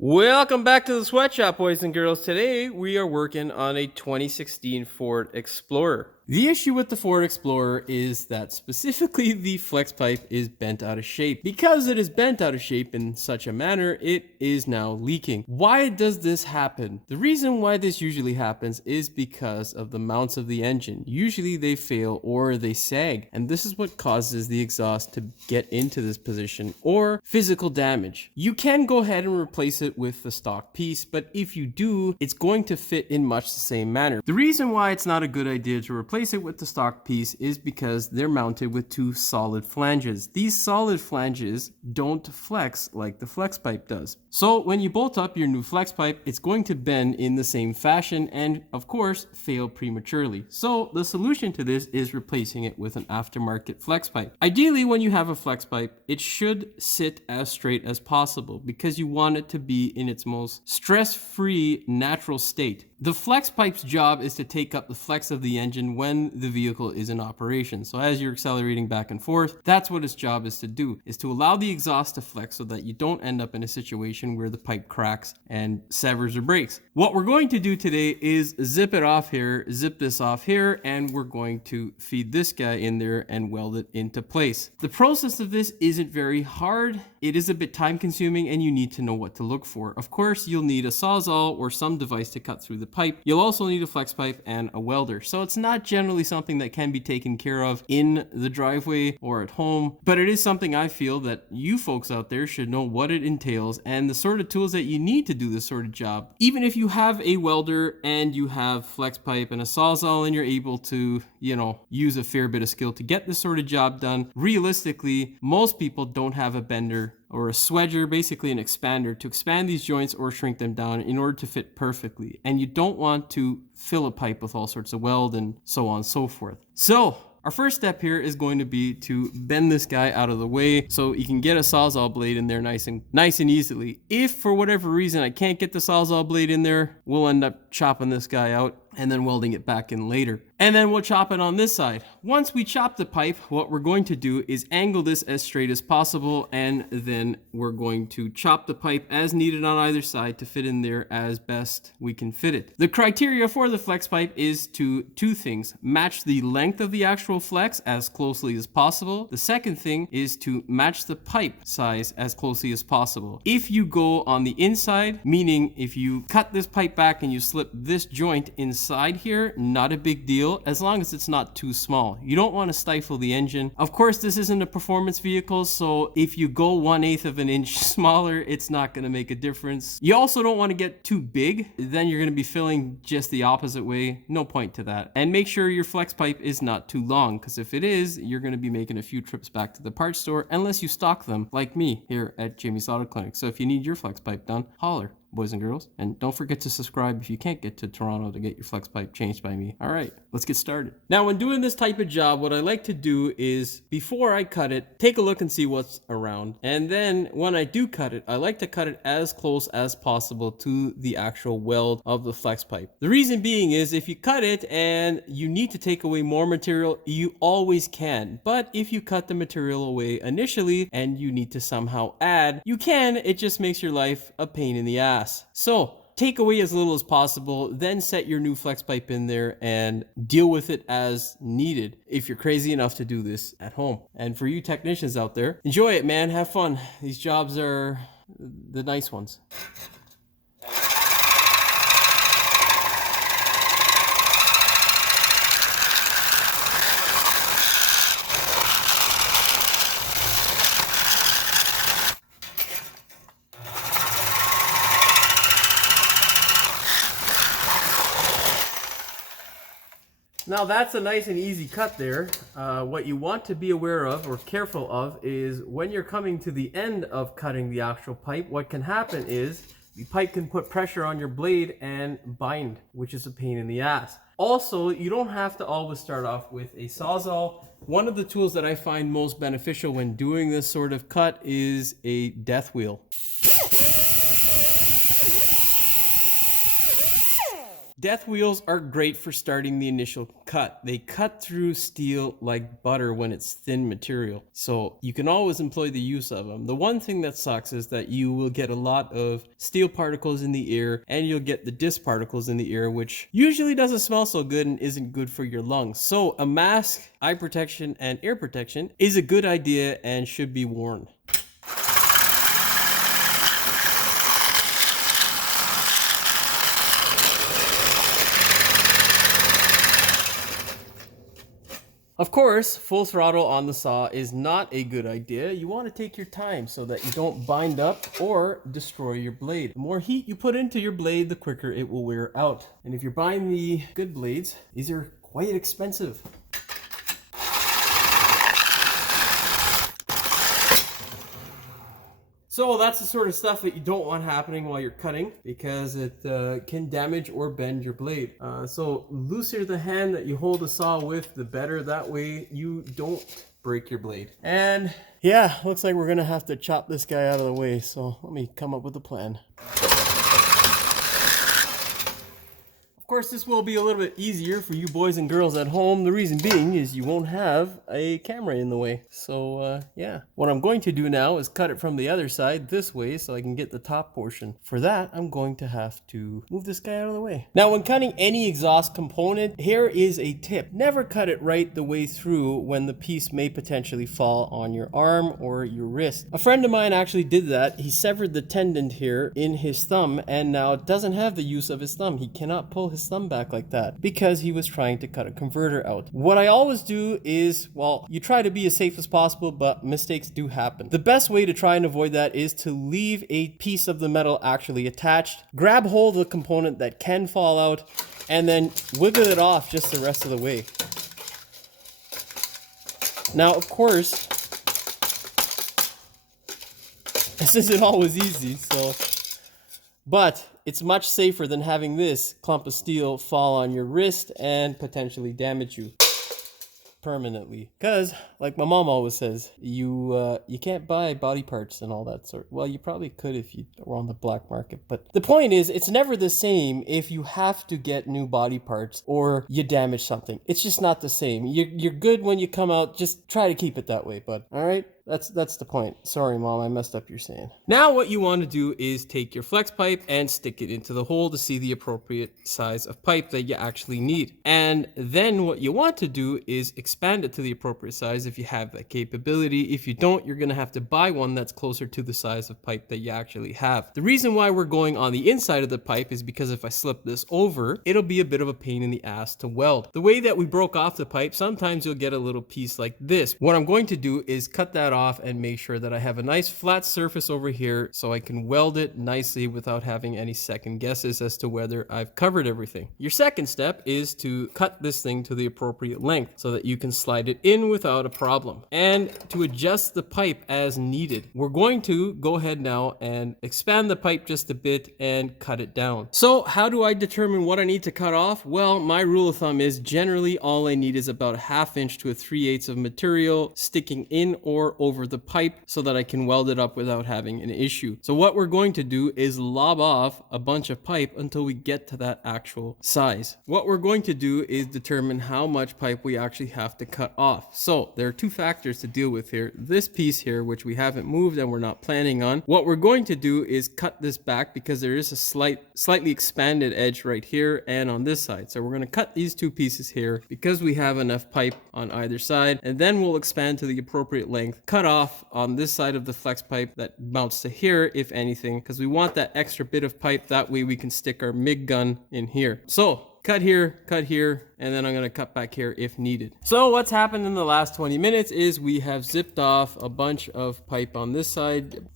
Welcome back to the sweatshop, boys and girls. Today we are working on a 2016 Ford Explorer. The issue with the Ford Explorer is that specifically the flex pipe is bent out of shape. Because it is bent out of shape in such a manner, it is now leaking. Why does this happen? The reason why this usually happens is because of the mounts of the engine. Usually they fail or they sag, and this is what causes the exhaust to get into this position or physical damage. You can go ahead and replace it with the stock piece, but if you do, it's going to fit in much the same manner. The reason why it's not a good idea to replace it with the stock piece is because they're mounted with two solid flanges. These solid flanges don't flex like the flex pipe does. So when you bolt up your new flex pipe, it's going to bend in the same fashion and of course fail prematurely. So the solution to this is replacing it with an aftermarket flex pipe. Ideally, when you have a flex pipe, it should sit as straight as possible because you want it to be in its most stress-free natural state. The flex pipe's job is to take up the flex of the engine when the vehicle is in operation. So as you're accelerating back and forth, that's what its job is to do, is to allow the exhaust to flex so that you don't end up in a situation where the pipe cracks and severs or breaks. What we're going to do today is zip this off here, and we're going to feed this guy in there and weld it into place. The process of this isn't very hard. It is a bit time consuming and you need to know what to look for. Of course, you'll need a sawzall or some device to cut through the pipe. You'll also need a flex pipe and a welder. So it's not generally something that can be taken care of in the driveway or at home, but it is something I feel that you folks out there should know what it entails and the sort of tools that you need to do this sort of job. Even if you have a welder and you have flex pipe and a sawzall and you're able to, use a fair bit of skill to get this sort of job done, realistically, most people don't have a bender or a swedger, basically an expander, to expand these joints or shrink them down in order to fit perfectly. And you don't want to fill a pipe with all sorts of weld and so on and so forth. So our first step here is going to be to bend this guy out of the way so you can get a sawzall blade in there nice and easily. If for whatever reason I can't get the sawzall blade in there, we'll end up chopping this guy out and then welding it back in later. And then we'll chop it on this side. Once we chop the pipe, what we're going to do is angle this as straight as possible, and then we're going to chop the pipe as needed on either side to fit in there as best we can fit it. The criteria for the flex pipe is two things: match the length of the actual flex as closely as possible. The second thing is to match the pipe size as closely as possible. If you go on the inside, meaning if you cut this pipe back and you slip this joint inside here, not a big deal, as long as it's not too small. You don't want to stifle the engine. Of course, this isn't a performance vehicle, so if you go 1/8 of an inch smaller, it's not going to make a difference. You also don't want to get too big, then you're going to be filling just the opposite way. No point to that. And make sure your flex pipe is not too long, because if it is, you're going to be making a few trips back to the parts store unless you stock them like me here at Jamie's Auto Clinic. So if you need your flex pipe done, holler, boys and girls. And don't forget to subscribe if you can't get to Toronto to get your flex pipe changed by me. All right, let's get started. Now, when doing this type of job, what I like to do is, before I cut it, take a look and see what's around. And then when I do cut it, I like to cut it as close as possible to the actual weld of the flex pipe. The reason being is if you cut it and you need to take away more material, you always can. But if you cut the material away initially and you need to somehow add, you can. It just makes your life a pain in the ass. So take away as little as possible, then set your new flex pipe in there and deal with it as needed if you're crazy enough to do this at home. And for you technicians out there, enjoy it, man. Have fun. These jobs are the nice ones. Now that's a nice and easy cut there. What you want to be aware of or careful of is when you're coming to the end of cutting the actual pipe, what can happen is the pipe can put pressure on your blade and bind, which is a pain in the ass. Also, you don't have to always start off with a sawzall. One of the tools that I find most beneficial when doing this sort of cut is a death wheel. Death wheels are great for starting the initial cut. They cut through steel like butter when it's thin material. So you can always employ the use of them. The one thing that sucks is that you will get a lot of steel particles in the ear and you'll get the disc particles in the ear, which usually doesn't smell so good and isn't good for your lungs. So a mask, eye protection, and ear protection is a good idea and should be worn. Of course, full throttle on the saw is not a good idea. You want to take your time so that you don't bind up or destroy your blade. The more heat you put into your blade, the quicker it will wear out. And if you're buying the good blades, these are quite expensive. So that's the sort of stuff that you don't want happening while you're cutting, because it can damage or bend your blade. So looser the hand that you hold the saw with, the better. That way you don't break your blade. And yeah, looks like we're gonna have to chop this guy out of the way. So let me come up with a plan. Of course, this will be a little bit easier for you boys and girls at home. The reason being is you won't have a camera in the way. So yeah, what I'm going to do now is cut it from the other side this way so I can get the top portion. For that, I'm going to have to move this guy out of the way. Now, when cutting any exhaust component, here is a tip. Never cut it right the way through when the piece may potentially fall on your arm or your wrist. A friend of mine actually did that. He severed the tendon here in his thumb and now doesn't have the use of his thumb. He cannot pull his thumb back like that because he was trying to cut a converter out. What I always do is, well, you try to be as safe as possible, but mistakes do happen. The best way to try and avoid that is to leave a piece of the metal actually attached, grab hold of the component that can fall out, and then wiggle it off just the rest of the way. Now, of course, this isn't always easy, but it's much safer than having this clump of steel fall on your wrist and potentially damage you permanently. Because, like my mom always says, you can't buy body parts and all that sort. Well, you probably could if you were on the black market. But the point is, it's never the same if you have to get new body parts or you damage something. It's just not the same. You're good when you come out. Just try to keep it that way, bud. All right? That's the point. Sorry, Mom, I messed up your saying. Now what you want to do is take your flex pipe and stick it into the hole to see the appropriate size of pipe that you actually need. And then what you want to do is expand it to the appropriate size if you have that capability. If you don't, you're going to have to buy one that's closer to the size of pipe that you actually have. The reason why we're going on the inside of the pipe is because if I slip this over, it'll be a bit of a pain in the ass to weld. The way that we broke off the pipe, sometimes you'll get a little piece like this. What I'm going to do is cut that off and make sure that I have a nice flat surface over here so I can weld it nicely without having any second guesses as to whether I've covered everything. Your second step is to cut this thing to the appropriate length so that you can slide it in without a problem. And to adjust the pipe as needed, we're going to go ahead now and expand the pipe just a bit and cut it down. So how do I determine what I need to cut off? Well, my rule of thumb is generally all I need is about a 1/2 inch to a 3/8 of material sticking in or over the pipe so that I can weld it up without having an issue. So what we're going to do is lob off a bunch of pipe until we get to that actual size. What we're going to do is determine how much pipe we actually have to cut off. So there are two factors to deal with here. This piece here, which we haven't moved and we're not planning on, what we're going to do is cut this back because there is a slightly expanded edge right here and on this side. So we're going to cut these two pieces here because we have enough pipe on either side, and then we'll expand to the appropriate length, cut off on this side of the flex pipe that mounts to here, if anything, because we want that extra bit of pipe. That way we can stick our MIG gun in here. So cut here, and then I'm going to cut back here if needed. So what's happened in the last 20 minutes is we have zipped off a bunch of pipe on this side.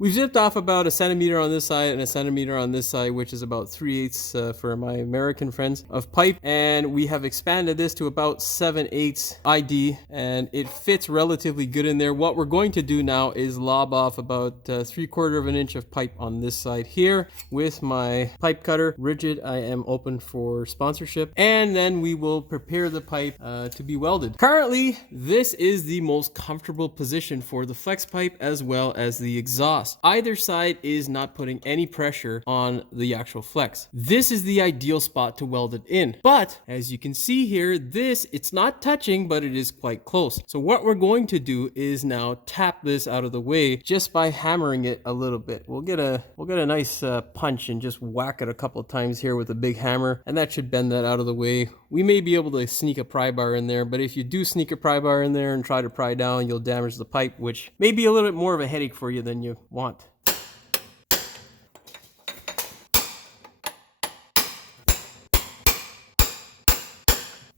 We've zipped off about 1 centimeter on this side and 1 centimeter on this side, which is about 3/8 for my American friends of pipe. And we have expanded this to about 7/8 ID, and it fits relatively good in there. What we're going to do now is lob off about 3/4 of an inch of pipe on this side here with my pipe cutter. Rigid, I am open for sponsorship. And then we will prepare the pipe to be welded. Currently, this is the most comfortable position for the flex pipe as well as the exhaust exhaust. Either side is not putting any pressure on the actual flex. This is the ideal spot to weld it in. But as you can see here, it's not touching, but it is quite close. So what we're going to do is now tap this out of the way just by hammering it a little bit. We'll get a nice punch and just whack it a couple of times here with a big hammer, and that should bend that out of the way. We may be able to sneak a pry bar in there, but if you do sneak a pry bar in there and try to pry down, you'll damage the pipe, which may be a little bit more of a headache for you than you want.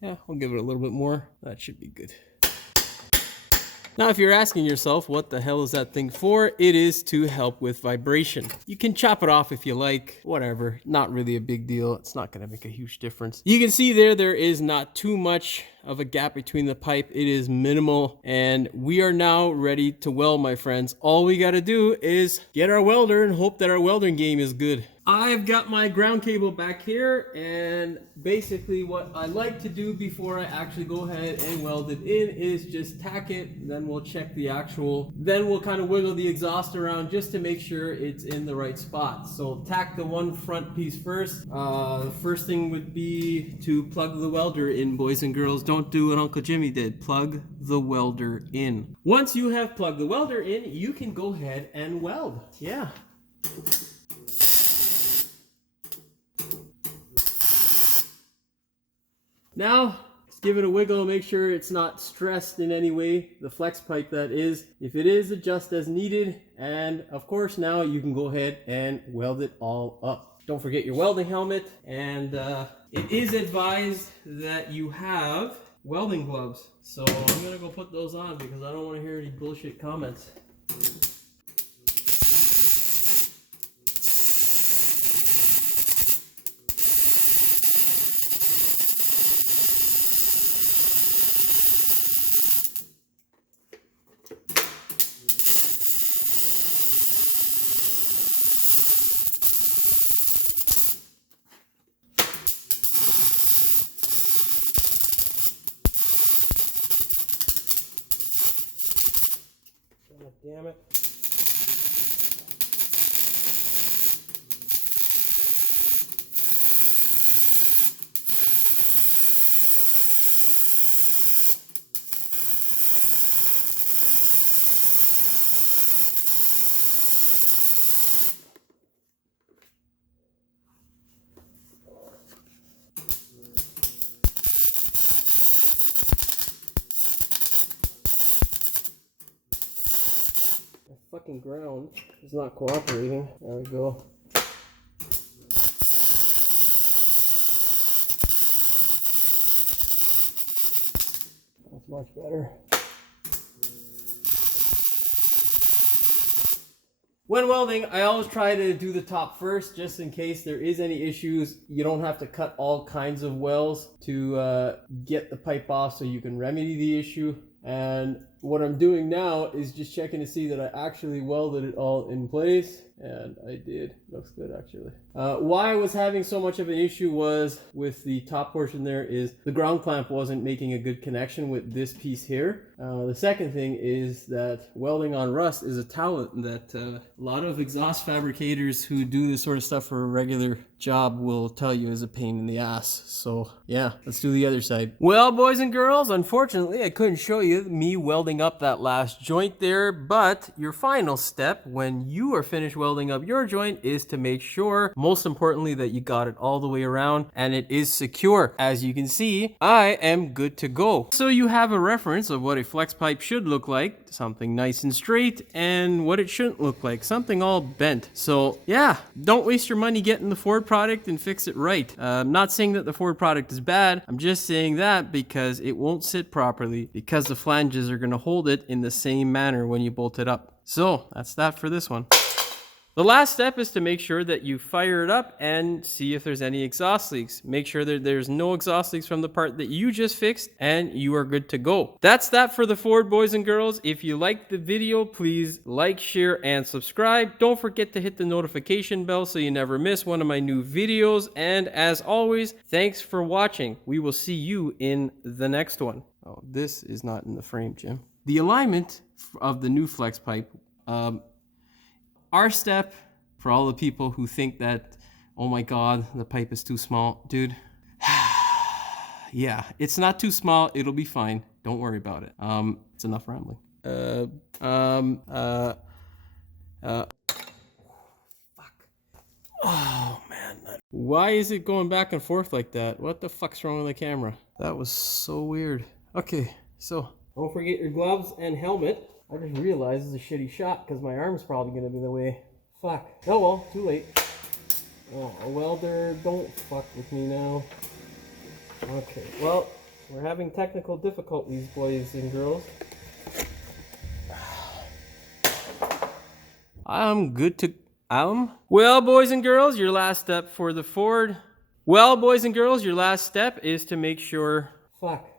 Yeah, I'll give it a little bit more. That should be good. Now, if you're asking yourself, what the hell is that thing for? It is to help with vibration. You can chop it off if you like, whatever. Not really a big deal. It's not gonna make a huge difference. You can see there is not too much of a gap between the pipe. It is minimal, and we are now ready to weld, my friends. All we gotta do is get our welder and hope that our welding game is good. I've got my ground cable back here, and basically what I like to do before I actually go ahead and weld it in is just tack it, then we'll check the actual, then we'll kind of wiggle the exhaust around just to make sure it's in the right spot. So tack the one front piece first. The first thing would be to plug the welder in, boys and girls. Don't do what Uncle Jimmy did. Plug the welder in. Once you have plugged the welder in, you can go ahead and weld. Yeah. Now, let's give it a wiggle, make sure it's not stressed in any way, the flex pipe that is. If it is, adjust as needed. And of course, now you can go ahead and weld it all up. Don't forget your welding helmet. And it is advised that you have welding gloves. So I'm gonna go put those on because I don't want to hear any bullshit comments. God damn it. Fucking ground is not cooperating. There we go. That's much better. When welding, I always try to do the top first, just in case there is any issues. You don't have to cut all kinds of welds to get the pipe off so you can remedy the issue. And what I'm doing now is just checking to see that I actually welded it all in place, and I did. Looks good, actually. Why I was having so much of an issue was with the top portion there is the ground clamp wasn't making a good connection with this piece here. The second thing is that welding on rust is a talent that a lot of exhaust fabricators who do this sort of stuff for a regular job will tell you is a pain in the ass. So yeah, let's do the other side. Well, boys and girls, unfortunately I couldn't show you me welding up that last joint there, but your final step when you are finished welding up your joint is to make sure, most importantly, that you got it all the way around and it is secure. As you can see, I am good to go. So you have a reference of what a flex pipe should look like, something nice and straight, and what it shouldn't look like, something all bent. So yeah, don't waste your money getting the Ford product and fix it right. I'm not saying that the Ford product is bad. I'm just saying that because it won't sit properly, because the flanges are going to hold it in the same manner when you bolt it up. So that's that for this one. The last step is to make sure that you fire it up and see if there's any exhaust leaks. Make sure that there's no exhaust leaks from the part that you just fixed, and you are good to go. That's that for the Ford, boys and girls. If you liked the video, please like, share, and subscribe. Don't forget to hit the notification bell so you never miss one of my new videos. And as always, thanks for watching. We will see you in the next one. Oh, this is not in the frame, Jim. The alignment of the new flex pipe, our step, for all the people who think that, oh my God, the pipe is too small, dude. Yeah, it's not too small. It'll be fine. Don't worry about it. It's enough rambling. Fuck. Oh man. Why is it going back and forth like that? What the fuck's wrong with the camera? That was so weird. Okay, so don't forget your gloves and helmet. I just realized it's a shitty shot because my arm's probably gonna be in the way. Fuck. Oh well, too late. Oh, welder, don't fuck with me now. Okay, well, we're having technical difficulties, boys and girls. I'm good to... Well, boys and girls, your last step for the Ford. Well, boys and girls, your last step is to make sure... Fuck.